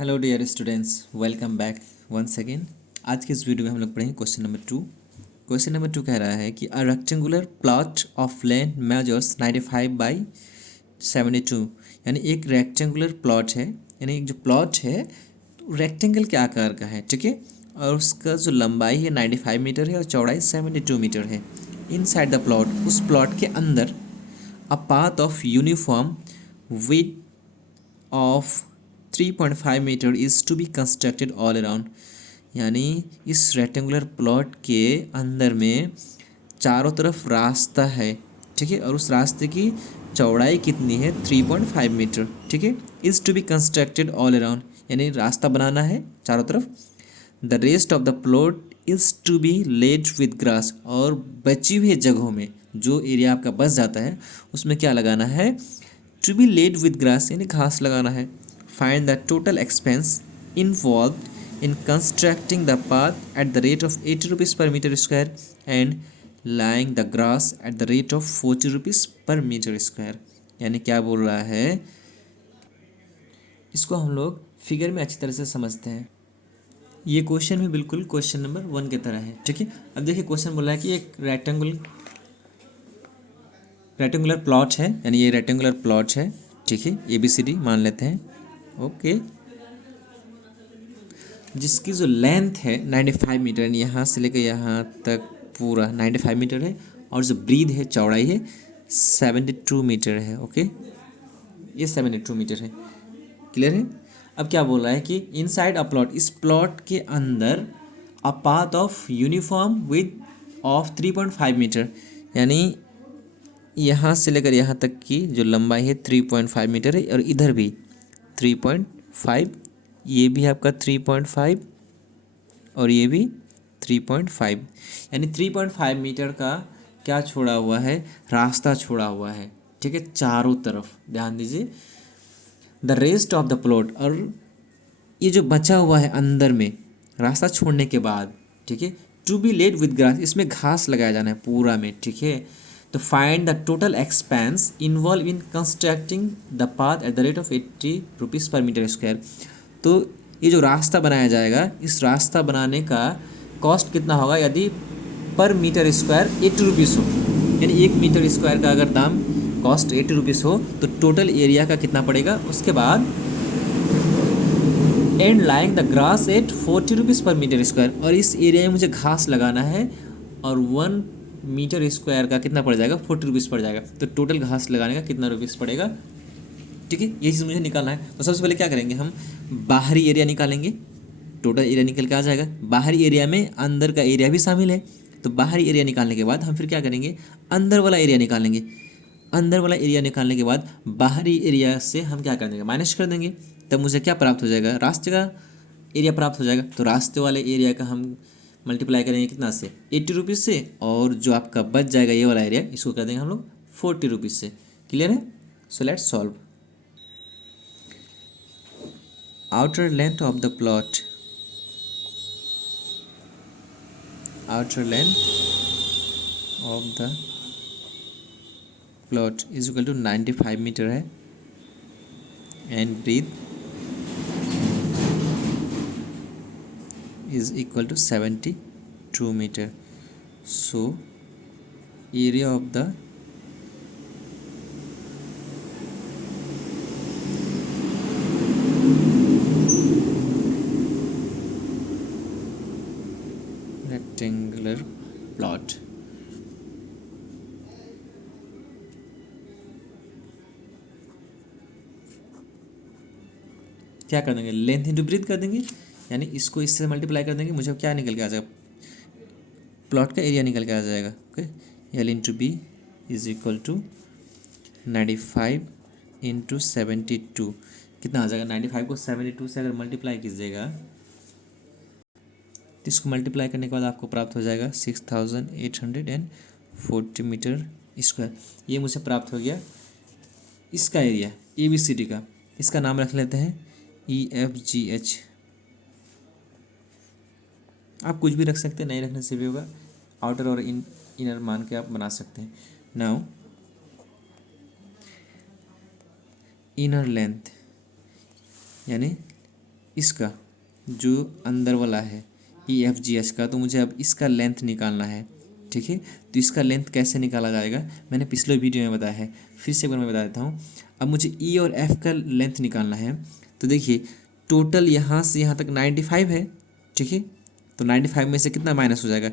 Hello dear students, welcome back once again. आज के इस वीडियो में हम लोग पढ़ेंगे क्वेश्चन नंबर 2। क्वेश्चन नंबर 2 कह रहा है कि a rectangular plot of land measures 95 by 72। यानी एक रेक्टेंगुलर प्लॉट है, यानी एक जो प्लॉट है रेक्टेंगल के आकार का है, ठीक है। और उसका जो लंबाई है 95 मीटर है और चौड़ाई 72 मीटर है। इनसाइड द प्लॉट, उस प्लॉट के अंदर a path of uniform with of 3.5 metre is to be constructed all around. यानी इस रेक्टेंगुलर प्लॉट के अंदर में चारों तरफ रास्ता है, ठीक है। और उस रास्ते की चौड़ाई कितनी है? 3.5 मीटर, ठीक है। Is to be constructed all around, यानी रास्ता बनाना है चारों तरफ। The rest of the plot is to be laid with grass. और बची हुई जगहों में जो एरिया आपका बच जाता है उसमें क्या लगाना है? To be laid with grass, यानी घास लगाना है। Find the total expense involve in constructing the path at the rate of 80 rupees per metre square and lying the grass at the rate of 40 rupees per metre square. यानी क्या बोल रहा है, इसको हम लोग फिगर में अच्छी तरह से समझते हैं। ये क्वेश्चन भी बिल्कुल क्वेश्चन नंबर 1 की तरह है, ठीक है। अब देखिए क्वेश्चन बोल रहा है कि एक रेक्टेंगुलर प्लॉट है, यानी ये रेक्टेंगुलर प्लॉट है, ठीक है। ABCD मान लेते हैं, ओके। जिसकी जो लेंथ है 95 मीटर, यानी यहाँ से लेकर यहाँ तक पूरा 95 मीटर है। और जो ब्रीथ है, चौड़ाई है 72 मीटर है, ओके। ये 72 मीटर है, क्लियर है। अब क्या बोल रहा है कि इनसाइड अ प्लॉट, इस प्लॉट के अंदर a path of uniform with of 3.5 metre, यानी यहाँ से लेकर यहाँ तक की जो लंबाई है 3.5 मीटर है। और इधर भी 3.5, ये भी आपका 3.5 और ये भी 3.5, यानी 3.5 मीटर का क्या छोड़ा हुआ है? रास्ता छोड़ा हुआ है, ठीक है, चारों तरफ। ध्यान दीजिए, the rest of the plot, और ये जो बचा हुआ है अंदर में रास्ता छोड़ने के बाद, ठीक है, to be laid with grass, इसमें घास लगाया जाना है पूरा में, ठीक है। तो find the total expense involve in constructing the path at the rate of 80 rupees per metre square. तो ये जो रास्ता बनाया जाएगा, इस रास्ता बनाने का कॉस्ट कितना होगा यदि पर मीटर स्क्वायर 80 रुपीज़ हो? यानी 1 मीटर स्क्वायर का अगर दाम कॉस्ट 80 रुपीज़ हो तो टोटल एरिया का कितना पड़ेगा? उसके बाद and lying the grass at 40 rupees per metre square, और इस एरिया में मुझे घास लगाना है और 1 मीटर स्क्वायर का कितना पड़ जाएगा? 40 रुपीज़ पड़ जाएगा। तो टोटल घास लगाने का कितना रुपीज़ पड़ेगा, ठीक है। ये चीज़ मुझे निकालना है। तो सबसे पहले क्या करेंगे, हम बाहरी एरिया निकालेंगे। टोटल एरिया निकल के आ जाएगा। बाहरी एरिया में अंदर का एरिया भी शामिल है, तो बाहरी एरिया निकालने के बाद हम फिर क्या करेंगे? अंदर वाला एरिया निकालेंगे। अंदर वाला एरिया निकालने के बाद बाहरी एरिया से हम क्या कर देंगे? माइनस कर देंगे। तब मुझे क्या प्राप्त हो जाएगा? रास्ते का एरिया प्राप्त हो जाएगा। तो रास्ते वाले एरिया का हम मल्टीप्लाई करेंगे कितना से? 80 रुपीज़ से। और जो आपका बच जाएगा ये वाला एरिया, इसको कर देंगे हम लोग 40 रुपीज़ से। क्लियर है? So let's solve. outer length of the plot, outer length of the plot is equal to 95 metre है and breadth is equal to 72 metre. So area of the rectangular plot, क्या कर देंगे? Length into breathe कर देंगे, यानी इसको इससे multiply कर देंगे, मुझे क्या निकल के आ जाएगा? प्लॉट का एरिया निकल के आ जाएगा, okay. L into B is equal to 95 into 72, कितना आ जाएगा? 95 को 72 से अगर मल्टीप्लाई कीजिएगा तो इसको मल्टीप्लाई करने के बाद आपको प्राप्त हो जाएगा 6840 मीटर स्क्वायर। ये मुझे प्राप्त हो गया इसका एरिया ABCD का। इसका नाम रख लेते हैं EFGH। आप कुछ भी रख सकते हैं, नहीं रखने से भी होगा। आउटर और इनर मान के आप बना सकते हैं। नाउ इनर लेंथ, यानी इसका जो अंदर वाला है EFGH का, तो मुझे अब इसका लेंथ निकालना है। ठीक है, तो इसका लेंथ कैसे निकाला जाएगा मैंने पिछले वीडियो में बताया है, फिर से एक बार मैं बता देता हूँ। अब मुझे E और F का लेंथ निकालना है। तो देखिए टोटल यहाँ से यहाँ तक 95 है। ठीक है, तो 95 में से कितना माइनस हो जाएगा,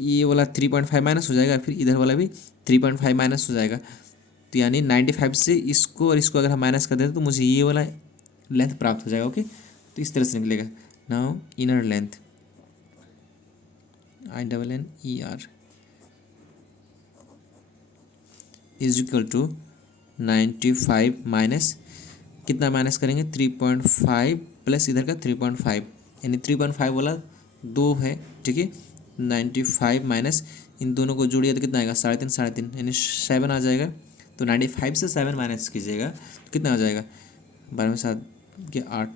ये वाला 3.5 माइनस हो जाएगा, फिर इधर वाला भी 3.5 माइनस हो जाएगा। तो यानी 95 से इसको और इसको अगर हम माइनस कर दें तो मुझे ये वाला लेंथ प्राप्त हो जाएगा। ओके, तो इस तरह से निकलेगा। Now inner length INNER is equal to 95 minus कितना माइनस करेंगे 3.5 प्लस इधर का 3.5, यानी 3.5 वाला 2 है। ठीक है, 95 माइनस इन दोनों को जोड़िए तो कितना आएगा 3.5 3.5 यानी 7 आ जाएगा। तो 95 से 7 माइनस कीजिएगा तो कितना आ जाएगा, 12 में 7 के 8,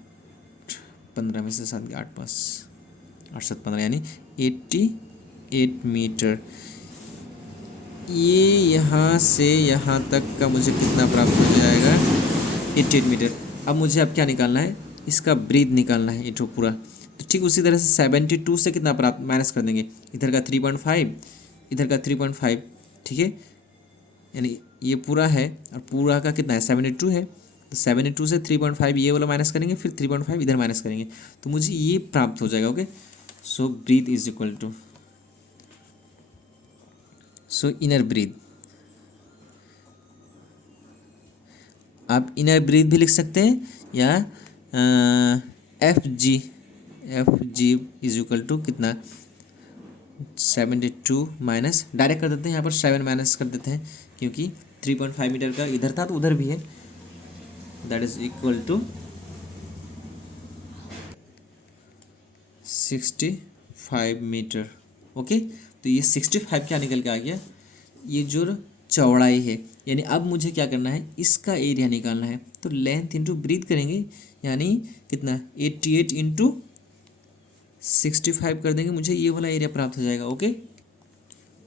15 में से 7 के 8 5 8 7 15 यानी 88 मीटर। ये यहाँ से यहाँ तक का मुझे कितना प्राप्त हो जाएगा 88 मीटर। अब मुझे अब क्या निकालना है, इसका ब्रीथ निकालना है ये तो पूरा। तो ठीक उसी तरह से 72 से कितना प्राप्त माइनस कर देंगे, इधर का 3.5 इधर का 3.5। ठीक है, यानी ये पूरा है और पूरा का कितना है 72 है। तो 72 से 3.5 ये वाला माइनस करेंगे, फिर 3.5 इधर माइनस करेंगे, तो मुझे ये प्राप्त हो जाएगा। Okay, so breath is equal to, so inner breath, आप इनर ब्रीथ भी लिख सकते हैं या F G is equal to कितना 72 माइनस डायरेक्ट कर देते हैं, यहाँ पर 7 माइनस कर देते हैं क्योंकि 3.5 मीटर का इधर था तो उधर भी है, that is equal to 65 metre. Okay, तो ये 65 क्या निकल के आ गया, ये जो चौड़ाई है। यानी अब मुझे क्या करना है, इसका एरिया निकालना है। तो लेंथ इंटू ब्रीथ करेंगे, यानी कितना 88 इंटू 65 कर देंगे, मुझे ये वाला एरिया प्राप्त हो जाएगा। Okay,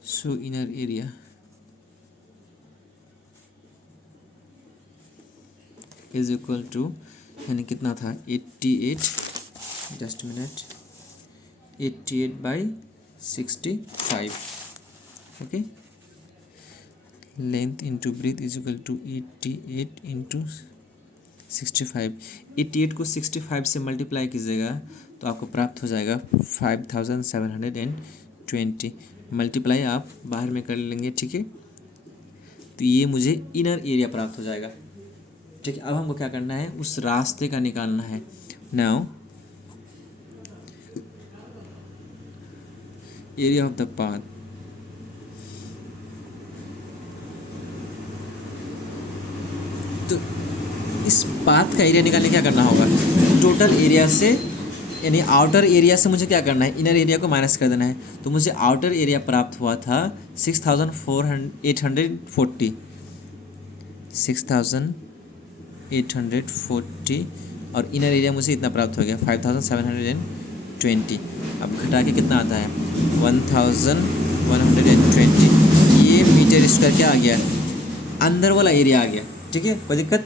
so inner area is equal to, यानी कितना था 88, just minute, 88 by 65। Okay, length into breath is equal to 88 into 65। 88 को 65 से मल्टीप्लाई कीजिएगा तो आपको प्राप्त हो जाएगा 5720। मल्टीप्लाई आप बाहर में कर लेंगे। ठीक है, तो ये मुझे इनर एरिया प्राप्त हो जाएगा। ठीक है, अब हमको क्या करना है, उस रास्ते का निकालना है। Now area of the path, तो इस पाथ का एरिया निकालने क्या करना होगा, टोटल एरिया से यानी आउटर एरिया से मुझे क्या करना है, इनर एरिया को माइनस कर देना है। तो मुझे आउटर एरिया प्राप्त हुआ था 6840, 6840 और इनर एरिया मुझे इतना प्राप्त हो गया 5720। अब घटा के कितना आता है 1120। ये मीटर स्क्वायर क्या आ गया, अंदर वाला एरिया आ गया। ठीक है, कोई दिक्कत,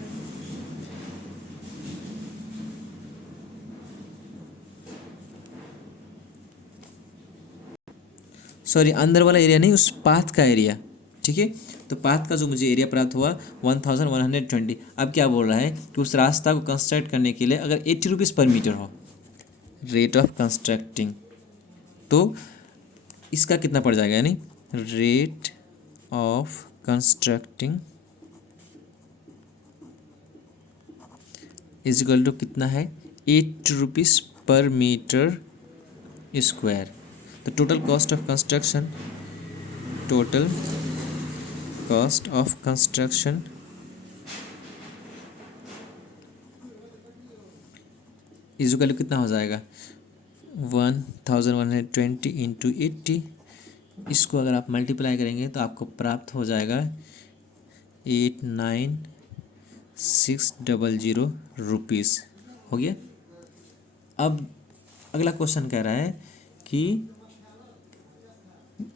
सॉरी अंदर वाला एरिया नहीं, उस पाथ का एरिया। ठीक है, तो पाथ का जो मुझे एरिया प्राप्त हुआ 1120। अब क्या बोल रहा है कि उस रास्ता को कंस्ट्रक्ट करने के लिए अगर 80 रुपीज़ पर मीटर हो रेट ऑफ कंस्ट्रक्टिंग, तो इसका कितना पड़ जाएगा, यानी rate of constructing is equal to कितना है 80 रुपीज़ पर मीटर स्क्वायर। तो total cost of construction, total cost of construction is equal to कितना हो जाएगा 1120 इंटू 80। इसको अगर आप मल्टीप्लाई करेंगे तो आपको प्राप्त हो जाएगा 89600 रुपीज़। हो गया। अब अगला क्वेश्चन कह रहा है कि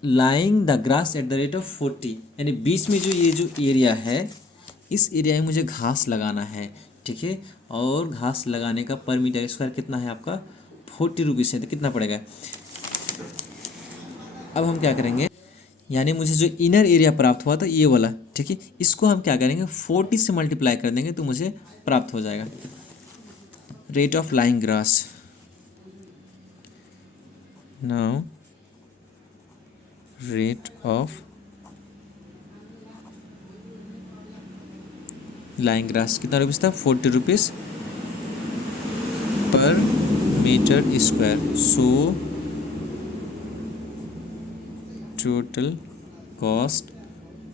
lying the grass at the rate of 40, यानी बीच में जो ये जो एरिया है इस एरिया में मुझे घास लगाना है। ठीक है। और घास लगाने का पर मीटर स्क्वायर कितना है आपका 40 रुपीज़ है, तो कितना पड़ेगा। अब हम क्या करेंगे, यानी मुझे जो इनर एरिया प्राप्त हुआ था ये वाला, ठीक है, इसको हम क्या करेंगे 40 से मल्टीप्लाई कर देंगे तो मुझे प्राप्त हो जाएगा rate of lying grass. Now rate of lying grass कितना रुपीज़ था 40 rupees per metre square. So total cost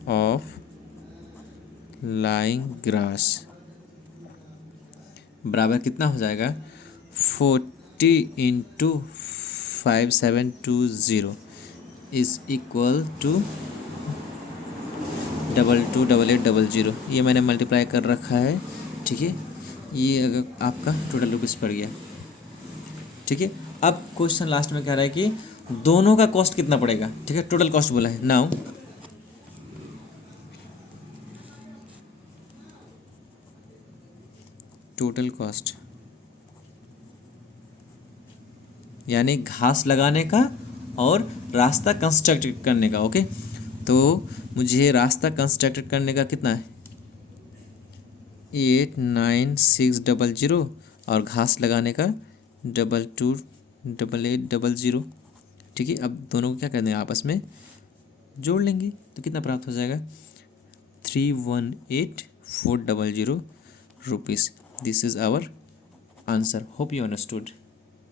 of lying grass बराबर कितना हो जाएगा 40 इंटू 5720 इज इक्वल टू 228800। ये मैंने मल्टीप्लाई कर रखा है, ठीक है। ये अगर आपका टोटल रुपीज़ पड़ गया, ठीक है। अब क्वेश्चन लास्ट में कह रहा है कि दोनों का कॉस्ट कितना पड़ेगा, ठीक है, टोटल कॉस्ट बोला है। नाउ टोटल कॉस्ट यानी घास लगाने का और रास्ता कंस्ट्रक्ट करने का, ओके। तो मुझे रास्ता कंस्ट्रक्ट करने का कितना है 89600 और घास लगाने का 228800, ठीक है। अब दोनों को क्या करना है आपस में जोड़ लेंगे तो कितना प्राप्त हो जाएगा 318400 rupees. This is our answer. Hope you understood.